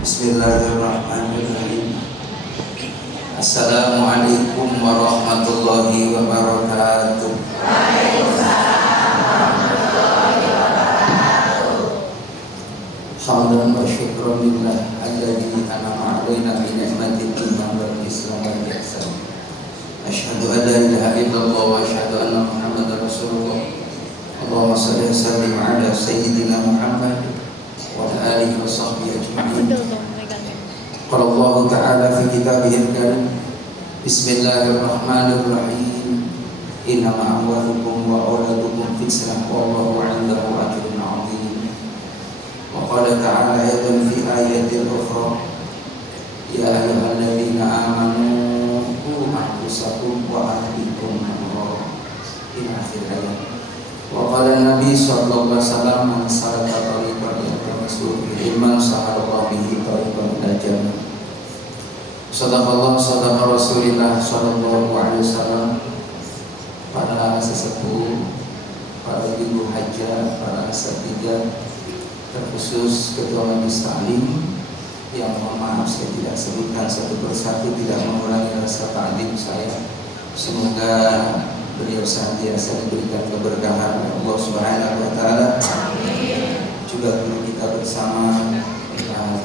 Bismillahirrahmanirrahim. Assalamualaikum warahmatullahi wabarakatuh. Hamdan wa syukran lillah alladzi an'ama 'alaina bi ni'matil iman wal islam wal ihsan. Asyhadu an la ilaha illallah wa asyhadu anna Muhammadar Rasulullah. Allahumma shalli wa sallim ala sayyidina Muhammad wa ala alihi wa sahbihi ajma'in. Qala Allah Ta'ala fi kitabihil karim. Bismillahirrahmanirrahim. Innama amwalukum wa auladukum fitnah wallahu 'indahu ajrun 'azim. Wa qala ta'ala aidan fi ayatil ukhra. Ya ayyuhalladzina amanu qu anfusakum wa ahlikum nara. Ila akhir ayat. Wa qala Nabi sallallahu alaihi wasallam man salaka tariqan yatamassal bihi man sahala bihi tariqan ila jannah. Sadaqallah sadaqa Rasulillah sallallahu alaihi wasallam. Para sesepuh, para ibu hajah, para asatidz, terkhusus ketua majelis taklim yang mohon maaf saya tidak sebutkan satu persatu, tidak mengurangi rasa taklim saya. Semoga beliau senantiasa diberikan keberkahan oleh Allah Subhanahu wa taala. Juga guru kita bersama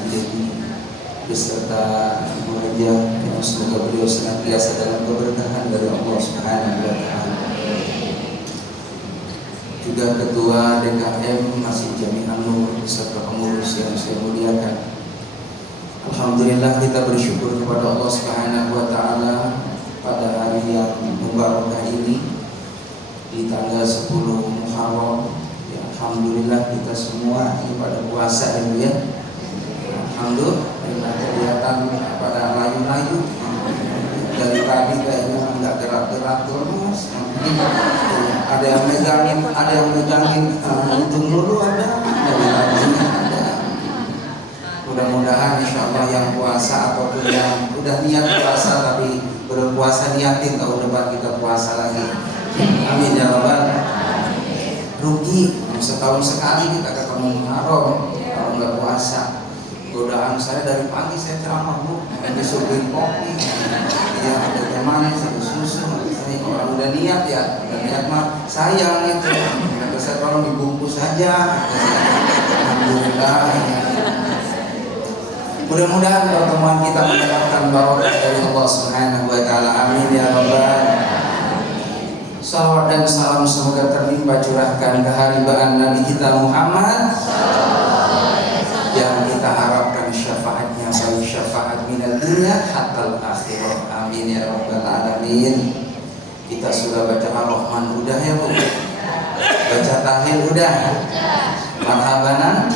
Dewi beserta Ibu Hajah, yang semoga beliau senantiasa dalam keberkahan dari Allah Subhanahu wa taala. Juga ketua DKM Masjid Jami'an Nur beserta pengurus yang saya muliakan. Alhamdulillah kita bersyukur kepada Allah Subhanahu wa taala pada hari yang mubarakah ini di tanggal 10 Muharram. Ya, alhamdulillah kita semua ini pada puasa ini ya. Alhamdulillah kelihatan pada layu-layu dari tadi kayaknya nggak gerak-gerak terus. Ada yang megangin untung dulu ada. Mudah-mudahan insyaallah yang puasa ataupun yang udah niat puasa tapi berpuasa niatin tahun depan kita puasa lagi. Amin ya rabbal alamin. Rugi setahun sekali kita ketemu Muharram kalau nggak puasa. Godaan saya dari pagi saya ceramah bu, disuguhin kopi, ya ada teh manis, ada susu. Saya orang udah niat ya, udah niat mah sayang itu. Kata saya kalau dibungkus saja. Alhamdulillah. Ya. Mudah-mudahan pertemuan kita mendapatkan barokah dari Allah Subhanahu wa taala. Amin ya rabbal alamin. Salawat dan salam semoga terlimpah curahkan keharibaan Nabi kita Muhammad yang kita harapkan syafaatnya baik syafaat minal dunya hatta akhirah. Amin ya rabbal alamin. Kita sudah baca Ar-Rahman udah ya bu? Baca Tahil udah? Marhabanan?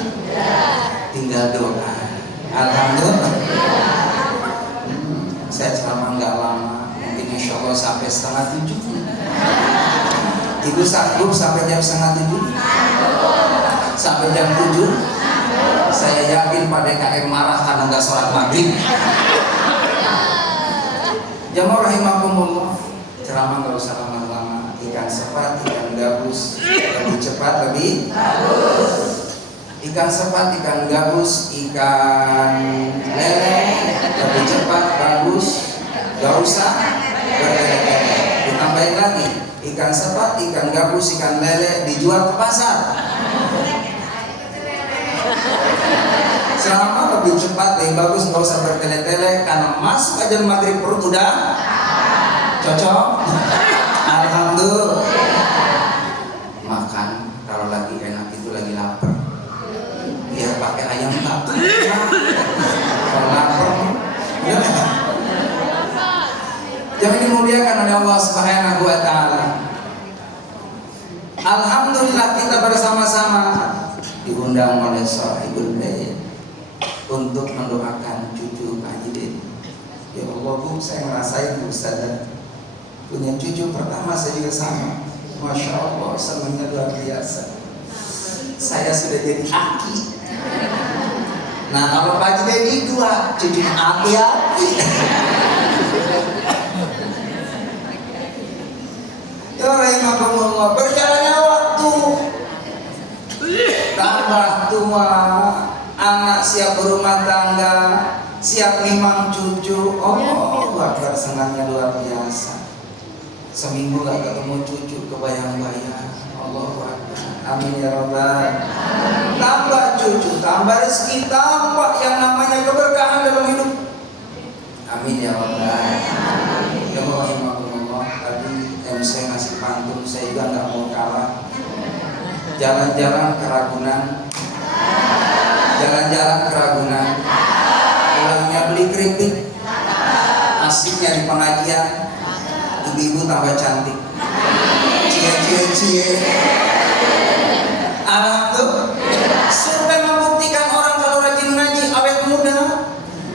Tinggal doa. Alhamdulillah. Saya ceramah nggak lama, mungkin insya Allah sampai 6:30. Ibu sanggup sampai jam 6:30? Sampai jam 7? Saya yakin Pak DKM marah karena nggak sholat maghrib. Jamaah rahimakumullah, ceramah nggak usah lama-lama. Ikan sepat, ikan gabus, lebih cepat lebih bagus. Ikan sepat, ikan gabus, ikan lele lebih cepat bagus. Gak usah bertele-tele. Ditambahin lagi, ikan sepat, ikan gabus, ikan lele dijual ke pasar. Selama lebih cepat, lebih bagus, nggak usah bertele-tele karena masuk aja maghrib perut udah cocok. Alhamdulillah. Makan kalau lagi enak itu lagi lapar. Ya pakai ayam tatu. Kalau lapar, ya. Jangan dimuliakan oleh Allah Subhanahu wa taala. Alhamdulillah kita bersama-sama diundang oleh Sahibul Bait untuk mendoakan cucu Pak Haji. Ya Allah bu, saya ngerasain Ustaz punya cucu pertama saya juga sama. Masya Allah, senangnya luar biasa. Saya sudah jadi aki. Nah kalau Pak Haji ini 2 cucu aki-aki. Ya rahimahumullah, berjalannya waktu tambah tua, anak siap berumah tangga, siap nimang cucu. Oh, Akbar senangnya luar biasa. Seminggu gak ketemu cucu, kebayang-bayang. Allahu Akbar. Amin ya Rabbal. Tambah cucu, tambah rezeki, tambah yang namanya keberkahan dalam hidup. Amin ya Rabbal. Ya Allah, tadi saya ngasih pantun, saya juga gak mau kalah. Jalan-jalan ke Ragunan, jalan-jalan ke Ragunan, pulangnya beli keripik, asiknya di pengajian, ibu-ibu tambah cantik. Cie. Arab tuh supaya membuktikan orang kalau rajin ngaji awet muda.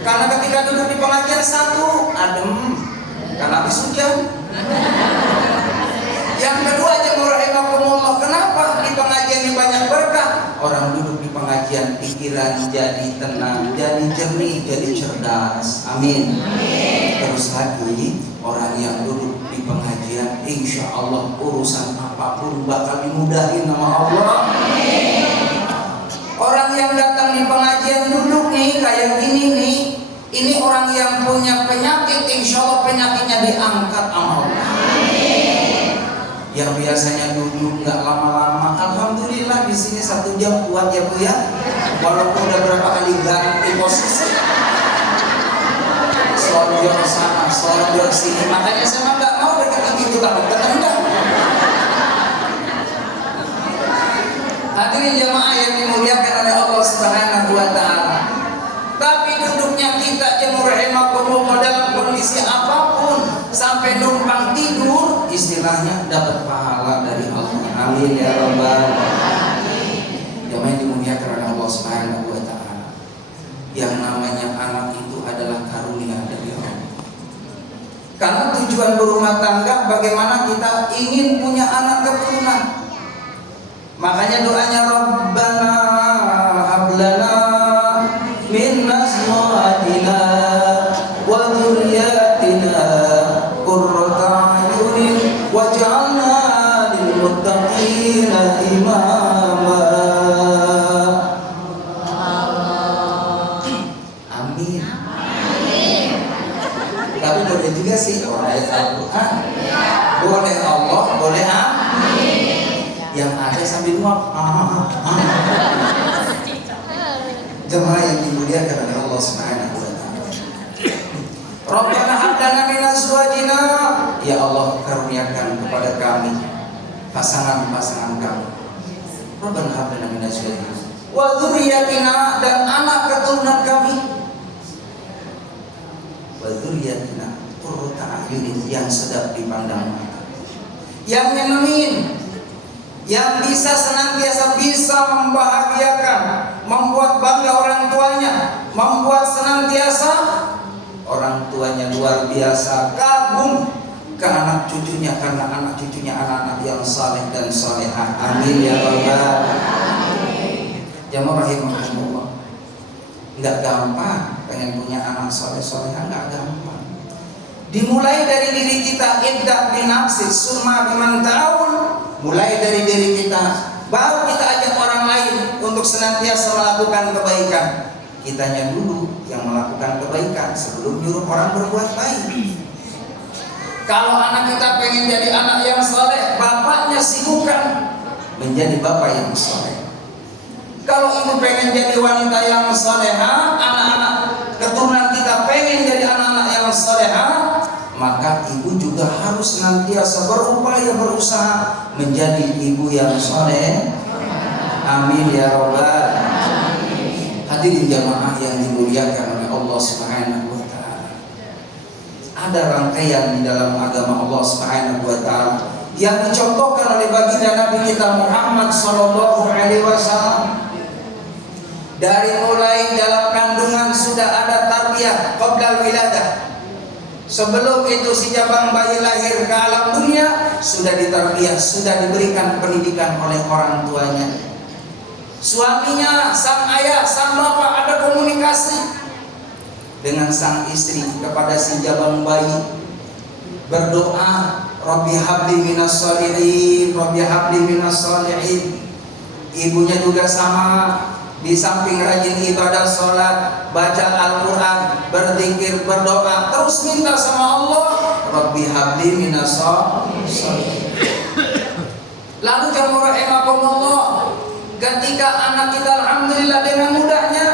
Karena ketika duduk di pengajian satu adem, karena habis hujan. Yang kedua, jemaah rahimakumullah, kenapa di pengajian ini banyak berkah? Orang duduk di pengajian pikiran jadi tenang, jadi jernih, jadi cerdas. Amin. Terus lagi, orang yang duduk di pengajian, insya Allah urusan apapun bakal dimudahin sama Allah. Orang yang datang di pengajian duduk nih kayak gini nih, ini orang yang punya penyakit, insya Allah penyakitnya diangkat sama Allah. Yang biasanya duduk nggak lama-lama, alhamdulillah di sini 1 jam kuat ya Bu ya, walaupun udah berapa kali ganti posisi. Soal sana, soal sini, makanya saya nggak mau dekat gitu banget, enggak. Hadirin jamaah yang dimuliakan oleh Allah Subhanahu wa Ta'ala. Tapi duduknya kita jemaah rahimakumullah dalam kondisi apapun, sampai numpang tidur, istilahnya dapat pahala dari Allah. Amin ya Rabbal alamin. Jemaah yang dimuliakan oleh Allah Subhanahu wa Ta'ala. Yang namanya anak itu adalah karunia dari Allah. Karena tujuan berumah tangga bagaimana kita ingin punya anak keturunan. Makanya doanya Rabbana hablana min azwajina wa dzurriyyatina qurrata a'yunin waj'alna lil muttaqina imama. Amin. Tapi boleh juga sih ayat Al-Quran. Boleh Allah, boleh amin. Yang ada sambil nguap. Jemaah yang dimuliakan oleh Allah Subhanahu wa Ta'ala. Rabbana hab lana min azwajina, ya Allah karuniakan kepada kami pasangan-pasangan kami. Rabbana hab lana min azwajina wa dzurriyyatina, dan anak keturunan kami. Wa dzurriyyatina qurrata a'yunin, yang sedap dipandang mata, yang nyenengin, yang bisa senantiasa bisa membahagiakan, membuat bangga orang tuanya, membuat senantiasa orang tuanya luar biasa kagum ke anak cucunya, karena anak cucunya anak-anak yang saleh dan salehah. Amin ya Rabbal alamin. Jamaah rahimakumullah, nggak gampang pengen punya anak saleh-salehah, nggak gampang. Dimulai dari diri kita, ibda binafsik summa biman ta'awun. Mulai dari diri kita, baru kita ajak orang lain untuk senantiasa melakukan kebaikan. Kitanya dulu yang melakukan kebaikan sebelum nyuruh orang berbuat baik. Kalau anak kita pengen jadi anak yang saleh, bapaknya sibukkan menjadi bapak yang saleh. Kalau ibu pengen jadi wanita yang salehah, anak-anak keturunan kita pengen jadi anak-anak yang salehah, maka ibu juga harus senantiasa berupaya, berusaha menjadi ibu yang saleh. Amin ya Rabbal alamin. Hadirin jamaah yang dimuliakan oleh Allah Subhanahu wa Ta'ala. Ada rangkaian di dalam agama Allah Subhanahu wa Ta'ala yang dicontohkan oleh baginda Nabi kita Muhammad sallallahu alaihi wasallam. Dari mulai dalam kandungan sudah ada tarbiyah qabla wiladah. Sebelum itu si jabang bayi lahir ke alam dunia sudah ditarbiyah, sudah diberikan pendidikan oleh orang tuanya. Suaminya, sang ayah, sang bapak ada komunikasi dengan sang istri kepada si jabang bayi. Berdoa, Rabbi habli minas shalihin, Rabbi habli minas shalihin. Ibunya juga sama, Di samping rajin ibadah sholat, baca Al-Quran, berzikir, berdoa, terus minta sama Allah, Rabbi habli minas sholihin. Lalu jamaah rahimakumullah, ketika anak kita alhamdulillah dengan mudahnya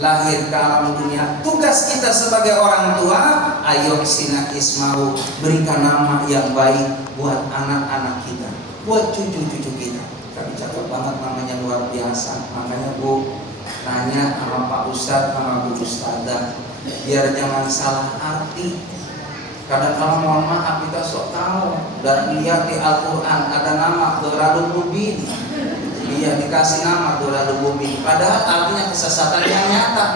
lahir ke alam dunia, tugas kita sebagai orang tua, ayo sina ismahu, berikan nama yang baik buat anak-anak kita, buat cucu-cucu kita. Kami cakap banget namanya luar biasa. Makanya Bu nanya sama Pak Ustadz sama Bu Ustadzah, biar jangan salah arti. Kadang-kadang mohon maaf kita sok tahu dan lihat di Al-Quran ada nama Dhalalul Mubin. Iya dikasih nama Dhalalul Mubin, padahal artinya kesesatan yang nyata.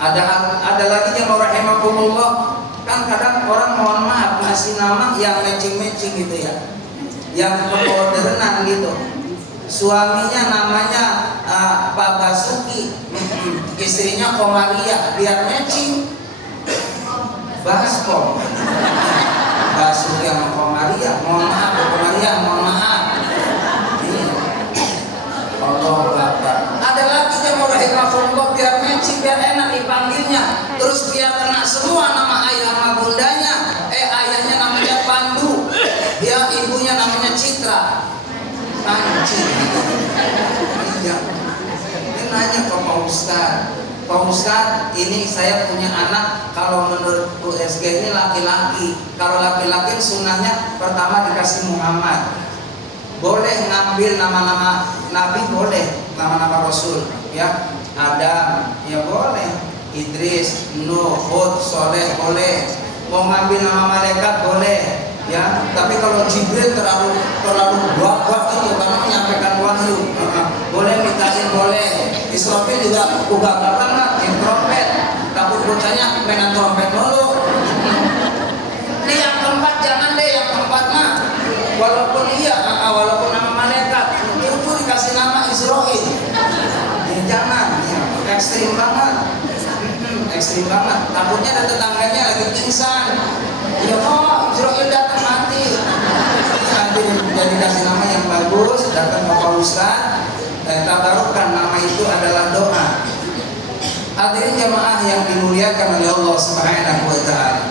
Ada lagi yang rahimakumullah, kan kadang orang mohon maaf ngasih nama yang matching-matching gitu ya, yang modernan gitu. Suaminya namanya Pak Basuki, istrinya Komaria, biar matching. Baskom, Basuki sama Komaria, mohon maaf Komaria, mohon maaf. Allah Bapak. Ada lagi yang mau rahimahullah, biar matching, biar enak dipanggilnya. Terus biar kena semua nama ayah sama bundanya. Ayahnya namanya Pandu, ya ibunya namanya Citra. Panci. Iya. Dia nanya ke Pak Ustadz, Pak Ustadz, ini saya punya anak, kalau menurut USG ini laki-laki. Kalau laki-laki sunnahnya pertama dikasih Muhammad. Boleh ngambil nama-nama Nabi, boleh nama-nama Rasul, ya. Adam, ya boleh. Idris, Nuh, Hud, Soleh, boleh. Mau ngambil nama malaikat, boleh, ya. Tapi kalau Jibril terlalu buak-buak itu karena menyampaikan wahyu. Boleh Mikail, boleh. Israfil juga gagah banget, yang trompet. Takut bocahnya mainan trompet dulu. Ini yang keempat jangan deh, yang keempat mah. Walaupun walaupun nama malaikat, itu dikasih nama Israel. Ya, jangan, ya, ekstrim banget. Ekstrim banget. Takutnya ada tetangganya lagi pingsan. Ya kok Israel datang mati. Nanti jadi kasih nama yang bagus, datang ke Pak Ustadz. Tabarukkan nama itu adalah doa. Hadirin jamaah yang dimuliakan oleh Allah Subhanahu wa taala.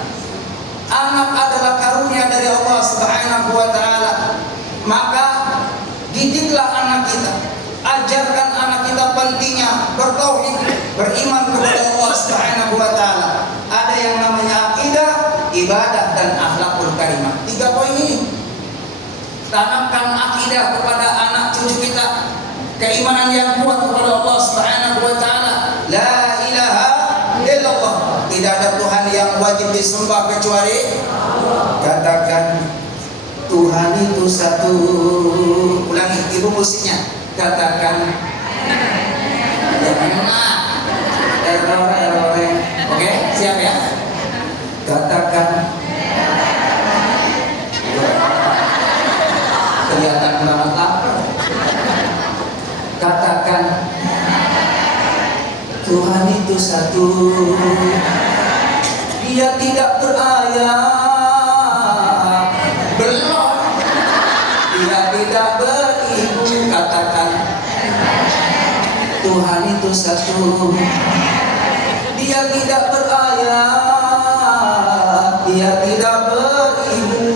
Anak adalah karunia dari Allah Subhanahu wa taala. Maka didiklah anak kita. Ajarkan anak kita pentingnya bertauhid, beriman kepada Allah Subhanahu wa taala. Ada yang namanya akidah, ibadah dan akhlakul karimah. 3 poin ini. Tanamkan akidah kepada anak cucu kita. Keimanan yang kuat kepada Allah Subhanahu wa taala. La ilaha illallah. Tidak ada Tuhan yang wajib disembah kecuali Allah. Katakan Tuhan itu satu. Ulangi ibu musiknya. Katakan error. Oke, siap ya? Katakan kelihatan banget lapar. Katakan Tuhan itu satu. Dia tidak berayah, belum. Dia tidak beribu. Katakan Tuhan itu satu. Dia tidak berayah, dia tidak beribu.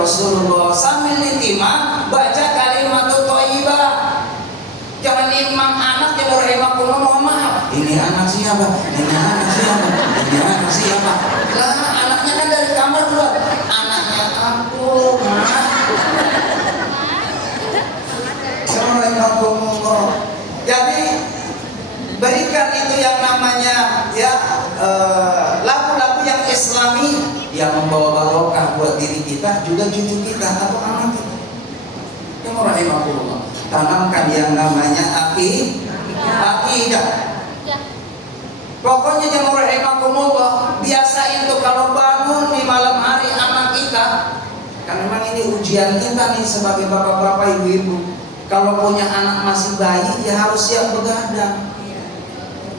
Rasulullah sambil ditimang baca kalimat thayyibah. Jangan nimang anak yang rahimahullah, mohon maaf. Ini anak siapa? Ini anak siapa? Ini anak siapa? Lah anaknya kan dari kamar keluar. Anaknya aku, Mak. Rahimahullah. Jadi berikan itu yang namanya ya lagu-lagu yang Islami yang membawa barokah buat diri kita, juga cucu kita atau anak kita. Yang rahimahullah. Tanamkan yang namanya akidah. Pokoknya jamaah rahimakumullah, biasain tuh kalau bangun di malam hari anak kita, kan memang ini ujian kita nih sebagai bapak-bapak, ibu-ibu. Kalau punya anak masih bayi, ya harus siap begadang,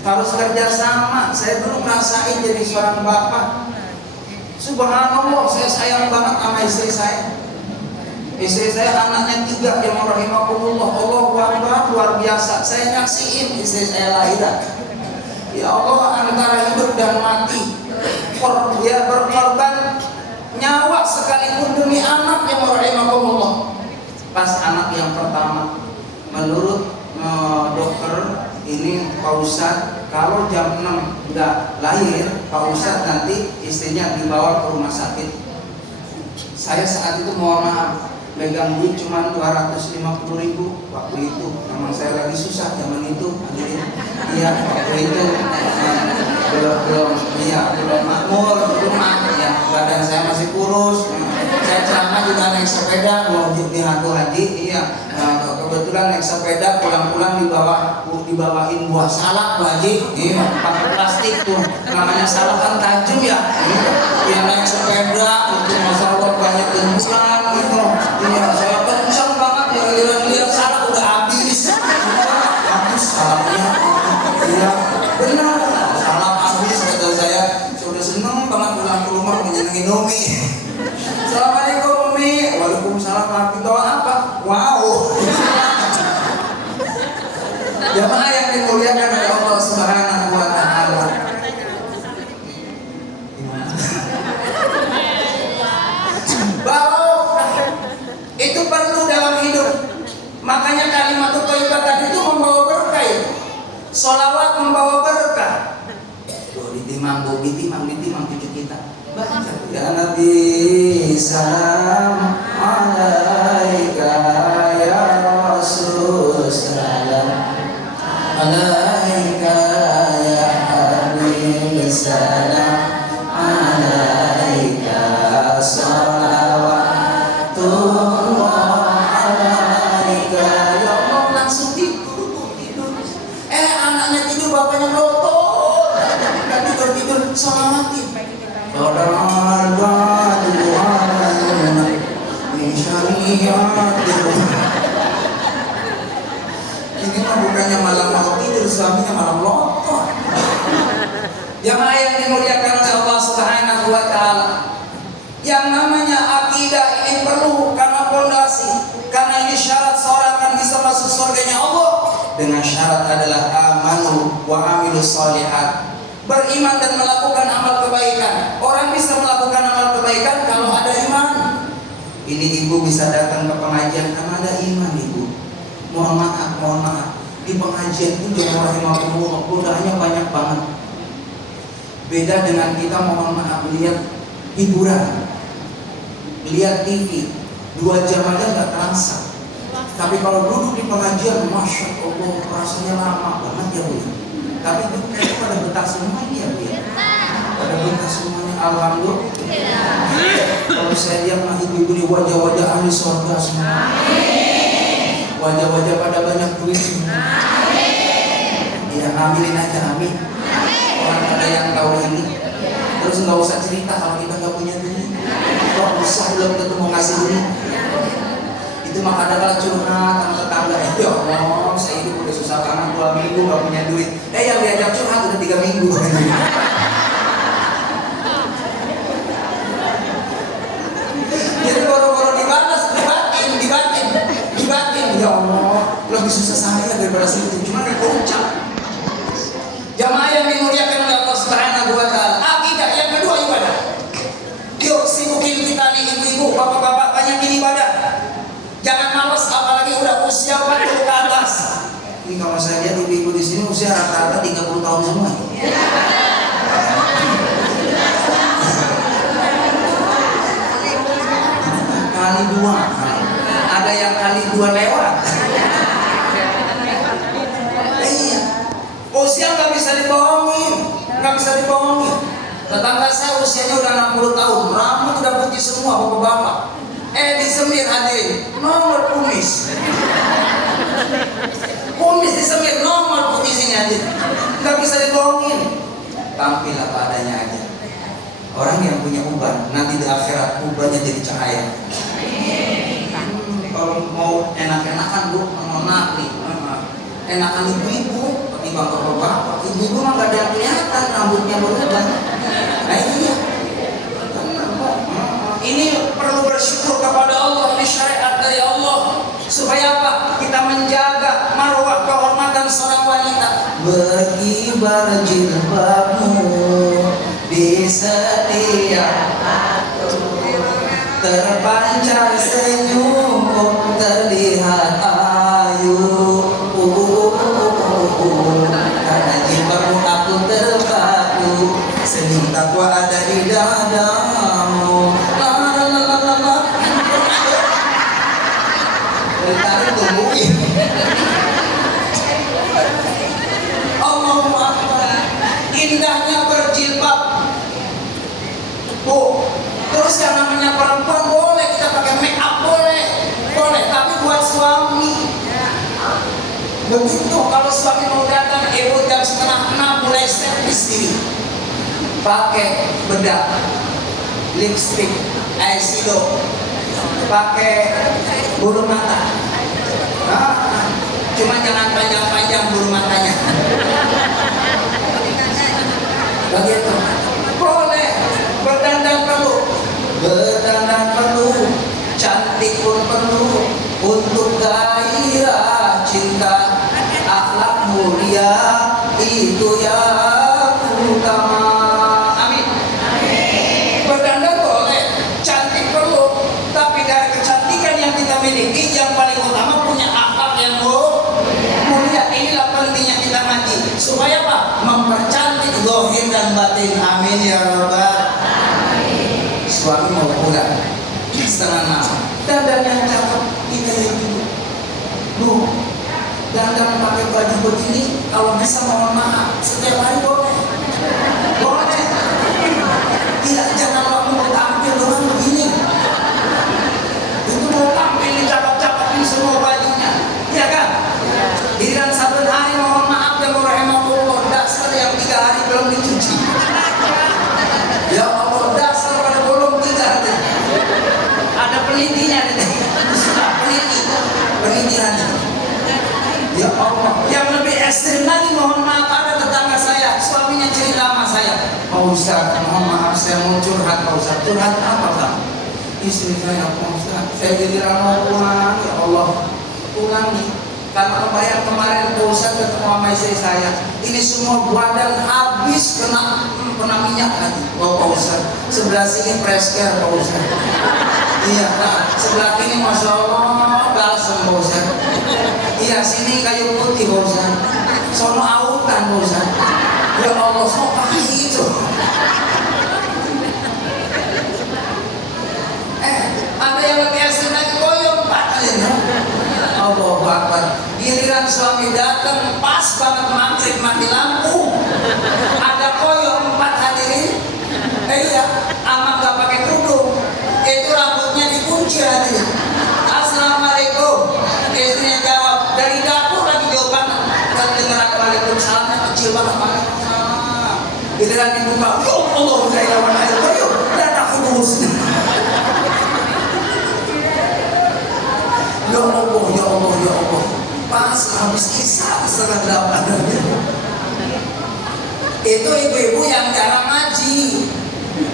harus kerja sama. Saya dulu ngerasain jadi seorang bapak. Subhanallah, saya sayang banget sama istri saya. Istri saya anaknya 3, jamaah rahimakumullah. Allahu Akbar, luar biasa. Saya nyaksiin istri saya lahiran. Ya Allah, antara hidup dan mati, dia berkorban nyawa sekalipun demi anak, jamaah rahimakumullah. Pas anak yang pertama, menurut dokter ini Pak Ustadz, kalau jam 6 nggak lahir, Pak Ustadz nanti istrinya dibawa ke rumah sakit. Saya saat itu mohon maaf, megang duit cuma 250.000 waktu itu. Memang saya lagi susah zaman itu, iya waktu itu belum makmur, rumah ya, badan saya masih kurus. Saya ceramah juga naik sepeda mau di Hantu Haji, iya. Kebetulan naik sepeda pulang-pulang dibawain buah salak Bu Haji, iya, pakai plastik tuh, namanya salak kan tajam ya. Iya, naik sepeda untuk masalah banyak benturan gitu. Iya, saya kencang banget ya, lihat salak udah habis salaknya. Iya, benar, salak habis kata saya. Sudah seneng banget pulang ke rumah menyenangin Umi. Assalamualaikum Umi. Waalaikumsalam. Doa apa? Wow. Jamaah yang dimuliakan oleh Allah Subhanahu wa taala. Bahwa itu perlu dalam hidup. Makanya kalimat thayyibah tadi itu membawa berkah. Sholawat membawa berkah. Tuh ditimang cucu kita. Baca ya Nabi, salam alaika ya Rasul, salam alaika ya Habib, salam alaika, salawatullah alaika. Ya Allah, langsung tidur. Anaknya tidur, bapaknya ngotot, dan tidur salamatin. Ini mah bukannya malam mau tidur, suaminya malam lotot. Jamaah yang dimuliakan oleh Allah Subhanahu wa taala, yang namanya akidah ini perlu karena fondasi, karena ini syarat seorang akan bisa masuk surganya Allah. Dengan syarat adalah amanu wa amilus shalihat, beriman dan melakukan amal kebaikan. Orang bisa melakukan amal kebaikan kalau ada iman. Ini ibu bisa datang ke pengajian karena ada iman ibu. Mohon maaf. Di pengajian pun jamaah rahimakumullah, godaannya banyak banget. Beda dengan kita mohon maaf lihat hiburan, lihat TV, 2 jam aja nggak terasa. Tapi kalau duduk di pengajian, masya Allah rasanya lama banget ya bu. Tapi itu kayak pada betah semuanya ya bu. Pada betah semuanya, alhamdulillah. Kalau saya lihat mah ibu-ibu ini wajah-wajah ahli surga semua. Wajah-wajah pada banyak duit semua. Ya aminin aja, amin. Orang ada yang tahu ini. Terus nggak usah cerita kalau kita nggak punya duit. Kok usah belum tentu mau ngasih duit. Itu mah kadang-kadang curhat sama tetangga. Ya Allah, saya hidup udah susah karena 2 minggu nggak punya duit. Yang diajak curhat udah 3 minggu. Jadi boro-boro dibalas, dibatin. Ya Allah, lebih susah saya daripada segitu. Cuma dikuncang. Jamaah yang dimuliakan oleh Allah Subhanahu wa taala. Akidah yang kedua ibadah. Yuk sibukin kita nih ibu-ibu, bapak-bapak, banyakin ibadah. Jangan malas, apalagi udah usia 40 ke atas. Ini kalau saya lihat ibu-ibu di sini usia rata-rata 30 tahun semua. Kali 2. Ada yang kali 2 lewat. Iya. Usia nggak bisa dibohongin. Tetangga saya usianya udah 60 tahun, rambut udah putih semua bapak-bapak. Disemir hadirin, nomor kumis. Kumis disemir, nomor putih sini hadirin. Nggak bisa dibohongin. tampil apa adanya aja. Orang yang punya uban nanti di akhirat ubannya jadi cahaya. Kalau mau enak-enakan bu, mohon maaf nih, enakan ibu-ibu ketimbang bapak-bapak. Ibu-ibu mah gak ada yang kelihatan rambutnya berubah. Nah iya. Ini perlu bersyukur kepada Allah. Ini syariat dari Allah. Supaya apa? Kita menjaga marwah kehormatan seorang wanita. Berkibar jilbabmu di setiap waktu, terpancar senyum, terlihat ayu. Karena jilbabmu aku terpadu, senyum takwa ada di dadamu. Tarik tungguin. Allahu Akbar. Indahnya berjilbab, bu. Terus yang namanya perempuan boleh kita pakai make up, boleh, tapi buat suami. Begitu kalau suami mau datang, ibu jam 5:30 mulai servis diri, pakai bedak, lipstick, eyeshadow, pakai bulu mata. Cuma jangan panjang-panjang bulu matanya. Begitu. Boleh. Berdandan perlu, cantik pun perlu, untuk gairah cinta, akhlak mulia itu yang utama. Amin. Berdandan boleh, cantik perlu, tapi dari kecantikan yang kita miliki yang paling utama punya akhlak yang mulia. Inilah pentingnya kita mati. Supaya apa? Mempercantik zahir dan batin. Amin ya rabbal. Suami mau pulang 5:30, dandan yang cakep kita dulu. Lu dandan pakai baju begini, kalau bisa mohon maaf setiap hari boleh. Tidak, jangan waktu mau tampil dengan begini. Itu mau tampil dicakap-cakapin semua bajunya, ya kan? Giliran satu hari mohon maaf dan rahimahullah, dasar yang 3 hari belum dicuci. Ya Allah, dasar pada bolong 3 hari. Ada penelitinya, penelitian. Ya Allah, yang lebih ekstrim lagi, mohon maaf, ada tetangga saya, suaminya cerita sama saya, Pak Ustaz, mohon maaf saya mau curhat Pak Ustaz. Curhat apa Pak? Istri saya Pak Ustaz, saya giliran mau pulang, ya Allah, pulang nih. Karena kemarin Pak Ustaz ketemu sama istri saya, ini semua badan habis kena minyak lagi. Oh Pak Ustaz, sebelah sini press care Pak Ustaz. Iya Pak, sebelah kini Masya Allah balsam Pak Ustaz. Iya sini kayu putih Pak Ustaz, sono autan Pak Ustaz. Ya Allah, so pakai itu. Ada yang lebih ekstrim lagi, koyong Pak kalian. Allahu Akbar. Giliran suami datang pas banget maghrib mati lampu, ada koyong 4 hadirin. Iya, ama gak pakai kerudung, itu rambutnya dikunci hadirin. Assalamualaikum. Istrinya jawab dari dapur lagi jawaban, dan dengar waalaikumsalamnya kecil banget. Waalaikumsalam. Giliran dibuka, ya Allah, saya lawan air koyong, datang kudus. Ya Allah, ya Allah, ya Allah. Pas habis Isya 7:30. Itu ibu-ibu yang jarang ngaji.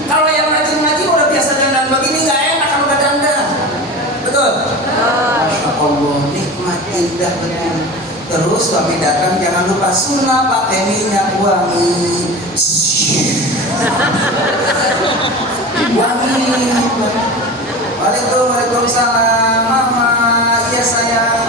Kalau yang rajin ngaji udah biasa dandan begini, nggak enak kalau udah dandan. Betul? Masya Allah, nikmat indah betul. Terus suami datang jangan lupa sunnah pakai minyak wangi. Wangi. Waalaikumsalam, Mama. Iya sayang.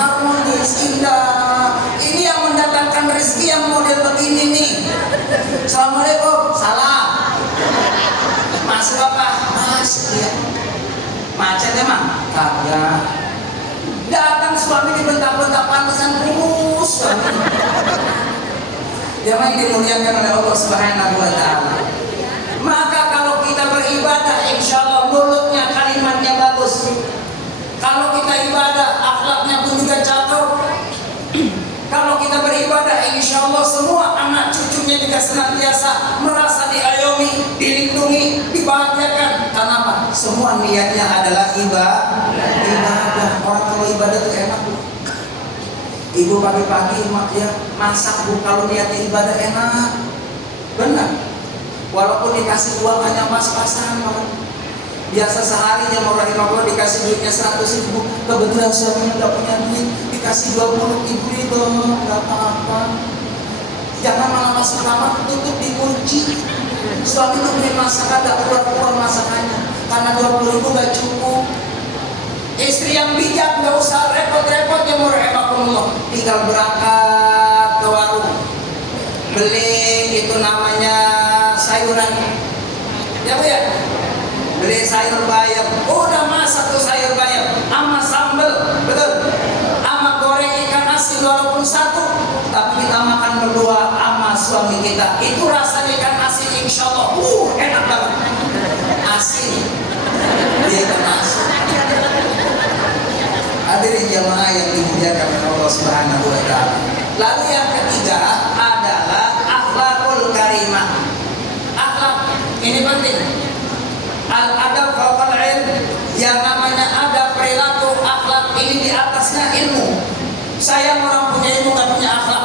Harmonis, indah. Ini yang mendatangkan rezeki yang model begini nih. Assalamualaikum. Salam. Masuk apa? Masuk ya. Macet emang? Kagak. Datang suami dibentak-bentak pantesan kurus. Dia yang dimuliakan oleh Allah Subhanahu wa Ta'ala. Maka kalau kita beribadah, insya Allah mulutnya, kalimatnya bagus. Kalau kita ibadah, akhlaknya pun juga cakep. Ibu pagi-pagi ya masak bu, kalau niatnya ibadah enak, benar. Walaupun dikasih uang hanya pas-pasan, biasa seharinya mau rahimahullah dikasih duitnya 100.000, kebetulan suaminya nggak punya duit, dikasih 20.000 itu nggak apa-apa. Jangan malah masuk kamar tutup dikunci. Suami itu punya masakan, nggak keluar masakannya karena 20.000 nggak cukup. Istri yang bijak nggak usah repot-repot ya rahimahullah, tinggal berangkat ke warung beli itu namanya sayuran ya bu ya, beli sayur bayam, udah masak tuh sayur bayam sama sambel, betul, sama goreng ikan asin walaupun satu, tapi kita makan berdua sama suami kita, itu rasanya ikan asin insya Allah enak banget, asin dia ikan asin. Hadirin jamaah yang dimuliakan oleh Allah Subhanahu wa taala. Lalu yang ketiga adalah akhlakul karimah. Akhlak ini penting. Al-adab fawqal ilm, yang namanya adab perilaku, akhlak ini di atasnya ilmu. Saya orang punya ilmu nggak punya akhlak.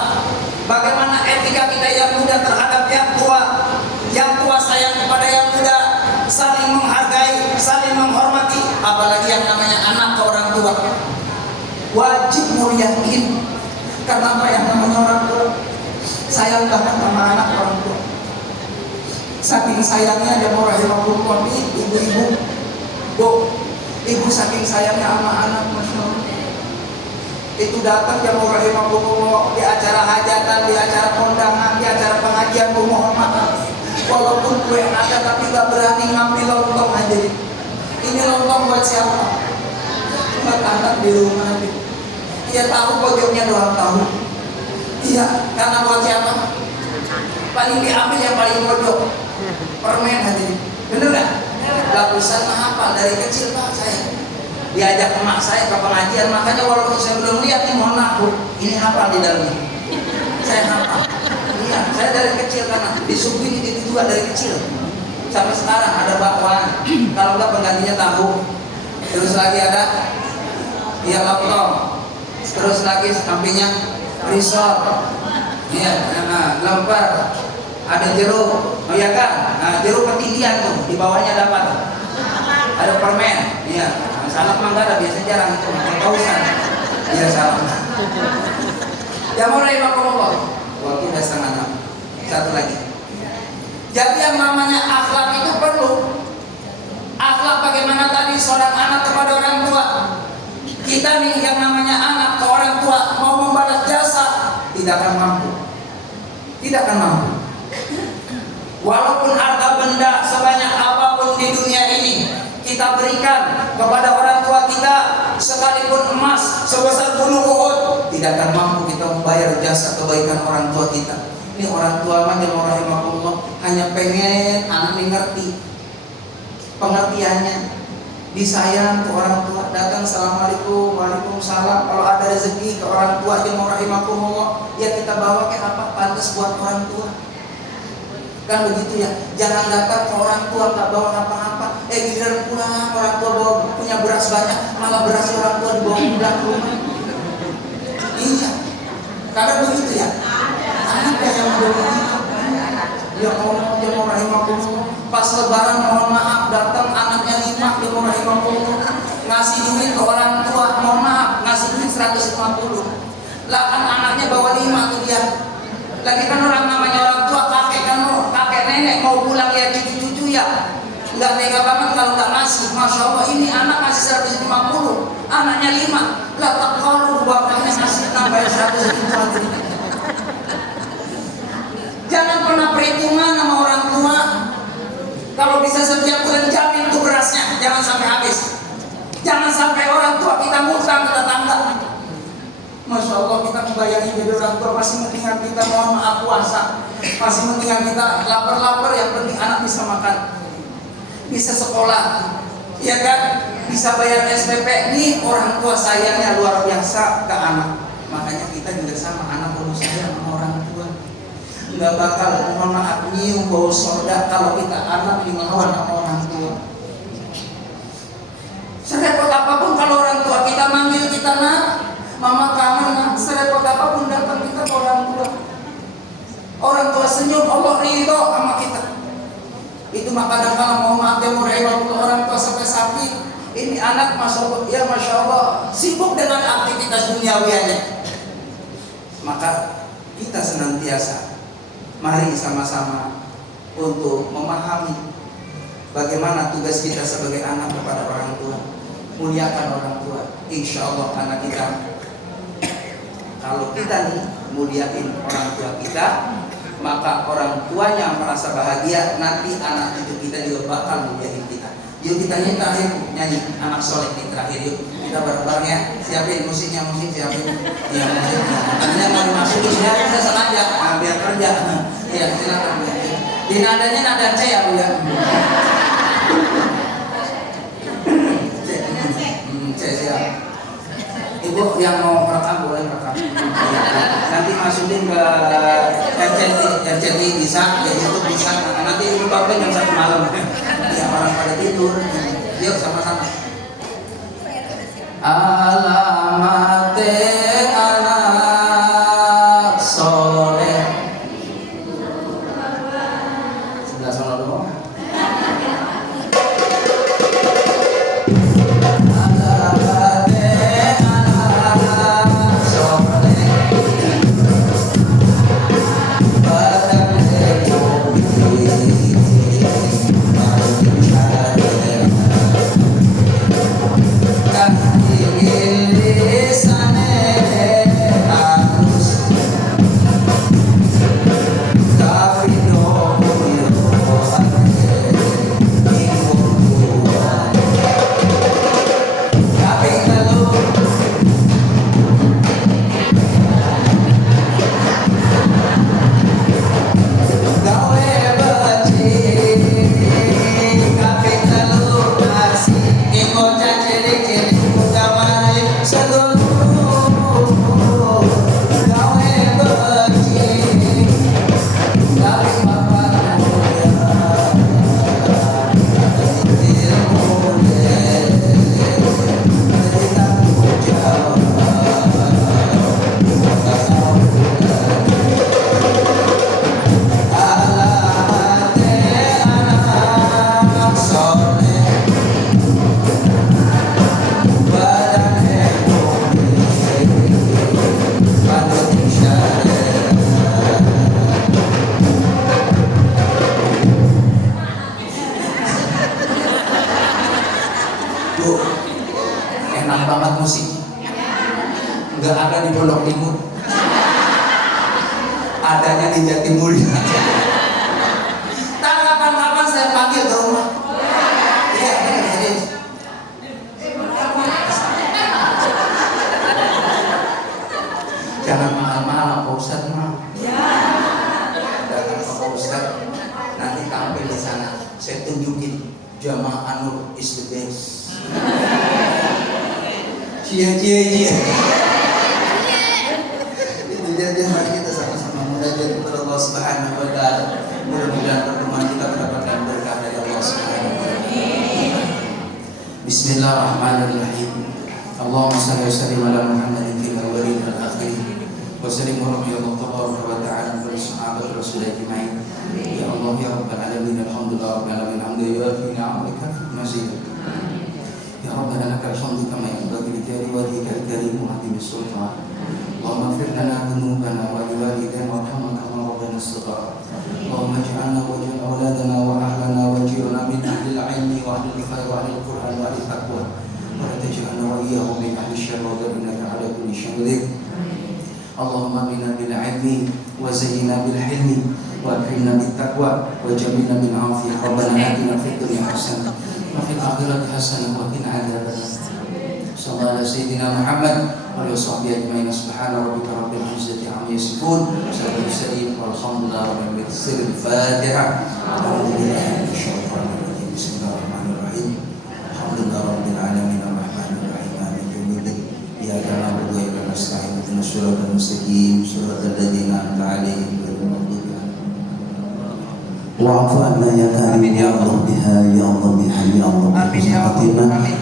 Bagaimana etika kita yang muda terhadap yang tua? Yang tua sayang kepada yang muda, saling menghargai, saling menghormati, apalagi yang namanya anak ke orang tua. Wajib muliain. Kenapa yang namanya orang tua? Sayang banget sama anak orang tua. Saking sayangnya dia mau rahimahullah, ibu-ibu, bu, ibu saking sayangnya sama anak, masya Allah. Itu datang dia mau rahimahullah di acara hajatan, di acara kondangan, di acara pengajian, bu mohon maaf. Walaupun kue ada tapi gak berani ngambil lontong aja. Ini lontong buat siapa? Buat anak di rumah aja. Dia tahu pojoknya doang tahu. Iya, karena buat siapa? Paling diambil yang paling pojok. Permen hadirin. Bener gak? Lapisan mah hafal dari kecil pak saya. Diajak emak saya ke pengajian, makanya walaupun saya belum lihat nih mohon maaf bu, ini hafal di dalamnya. Saya hafal. Iya, saya dari kecil karena disuguhin itu juga dari kecil. Sampai sekarang ada bakwan. Kalau enggak penggantinya tahu. Terus lagi ada iya lontong. Terus lagi sampingnya risol, iya, nah, lemper, ada jeruk, oh iya kan, nah, jeruk ketindian tuh, di bawahnya dapat, ada permen, iya, salak mangga ada biasanya jarang itu, kausan, iya salak. Ya mulai makomollah, waktu udah setengah 6, satu lagi. Jadi yang namanya akhlak itu perlu. Akhlak bagaimana tadi seorang anak kepada orang tua. Kita nih yang namanya anak ke orang tua mau membalas jasa tidak akan mampu. Tidak akan mampu. Walaupun harta benda sebanyak apapun di dunia ini kita berikan kepada orang tua kita, sekalipun emas sebesar gunung Uhud, tidak akan mampu kita membayar jasa kebaikan orang tua kita. Ini orang tua mah yang rahimahullah hanya pengen anak ngerti pengertiannya. Disayang ke orang tua, datang assalamualaikum, waalaikumsalam. Kalau ada rezeki ke orang tua yang mau rahimahumullah, ya kita bawa ke apa pantas buat orang tua. Kan begitu ya. Jangan datang ke orang tua nggak bawa apa-apa. Giliran pulang orang tua bawa punya beras banyak, malah beras orang tua dibawa pulang ke rumah. Iya. Karena begitu ya. Ada yang begitu. Ya Allah, ya mau rahimahumullah. Pas lebaran mohon maaf datang anaknya 5, dia mau rahimahullah ngasih duit ke orang tua, mohon maaf ngasih duit 150. Lah kan anaknya bawa 5 tuh dia. Lagi kan orang namanya orang tua kakek nenek mau pulang lihat cucu-cucu ya. Nggak tega banget kalau nggak ngasih. Masya Allah ini anak ngasih 150, anaknya 5. Lah tak kalau bapaknya ngasih tambah 150. Jangan pernah perhitungan sama orang tua. Kalau bisa setiap bulan jamin tuh berasnya, jangan sampai habis. Jangan sampai orang tua kita ngutang ke tetangga. Masya Allah kita membayangin jadi orang tua masih mendingan kita mohon maaf puasa, masih mendingan kita lapar-lapar, yang penting anak bisa makan, bisa sekolah, ya kan, bisa bayar SPP. Nih orang tua sayangnya luar biasa ke anak. Makanya kita juga sama, anak perlu sayang sama orang tua. Nggak bakal mohon maaf nyium bau sorga kalau kita anak melawan sama orang tua. Serepot apapun kalau orang tua kita manggil kita nak, mama kangen nak, serepot anak Masya Allah sibuk dengan aktivitas duniawianya. Maka kita senantiasa mari sama-sama untuk memahami bagaimana tugas kita sebagai anak kepada orang tua. Muliakan orang tua. Insya Allah anak kita, kalau kita nih muliain orang tua kita, maka orang tuanya merasa bahagia. Nanti anak cucu kita juga bakal muliain kita. Yuk kita nyanyi terakhir, nyanyi anak soleh nih terakhir yuk. Kita bareng-bareng ya. Siapin musiknya, siapin. Iya musik. Tadinya mau dimasukin ya, kita sengaja. Nah, biar kerja. Iya silakan. Di nadanya nada C ya Bu ya. C siap. Ibu yang mau rekam boleh rekam. Nanti masukin ke RCTI bisa, ya YouTube bisa. Nanti ibu tonton jam 1 malam. Ya orang pada tidur. Yuk sama-sama. Alamate anak soleh. Sebelah sana dulu. Enak banget musik. Nggak ada di Pondok Timur, adanya di Jatimulya. Tak kapan-kapan saya panggil ke rumah. Iya benar serius. Jangan mahal-mahal Pak Ustadz mah. Datang ke Pak Ustadz, nanti tampil di sana. Saya tunjukin Jamaah An-Nur is the best. Cia. Itu dia mari kita sama-sama munajat kepada Allah Subhanahu wa taala. Mudah-mudahan pertemuan kita mendapatkan berkah dari Allah Subhanahu wa taala. Bismillahirrahmanirrahim. Allahumma shalli wa sallim ala Muhammadin fil awwalin wal akhirin. Wa sallim wa tabaraka wa ta'ala wa sahabat Rasul ajma'in. Ya Allah ya Rabbal alamin, alhamdulillah rabbil alamin, hamdan yuwafi ni'amaka fi mazid. Ya Rabbana lakal hamdu kama yanbaghi li jalali wajhika al-karim wa 'azimi sultan. Allahumma ighfir lana dhunubana wa liwalidayna warhamna kama rabbana saghira. Allahumma ij'alna wa ij'al awladana wa ahlana wa ij'alna min ahli al-'ilmi wa ahli al-khair wa ahli al-Qur'an wa ahli al-taqwa. Wa la taj'alna wa iyyahum min ahli asy-syarr wa innaka 'ala kulli syai'in qadir. Allahumma bina bil 'ilmi wa zayyina bil hilmi wa akrimna bit taqwa wa jamilna bil 'afi. Rabbana atina fid dunya hasanah wa fil akhirati hasanah wa qina adzabannar. Sallallahu alaihi sayyidina Muhammad wa alihi washabbihi ajmain. Subhana rabbika rabbil izzati amma yasifun. Assalamualaikum warahmatullahi wabarakatuh. Al-Fatihah. Alhamdulillahi minasyaitonir rajim. Bismillahirrahmanirrahim. Alhamdulillahi rabbil alamin arrahmanir rahim maliki yaumiddin. Iyyaka na'budu wa iyyaka nasta'in. Ihdinas siratal mustaqim. Siratal ladzina an'amta 'alaihim ghairil maghdubi 'alaihim. واعف عنا يا كريم يا الله بها يا الله بها يا الله بحسن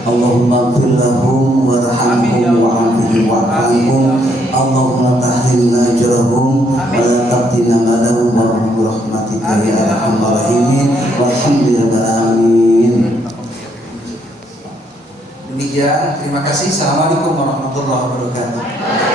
اللهم اغفر لهم وارحمهم وعافهم واعف عنهم اللهم تحرمنا اجرهم ولا تقتنا ما لهم وارحم برحمتك يا ارحم الراحمين والحمد لله امين. Sekian, terima kasih. Assalamualaikum warahmatullahi wabarakatuh.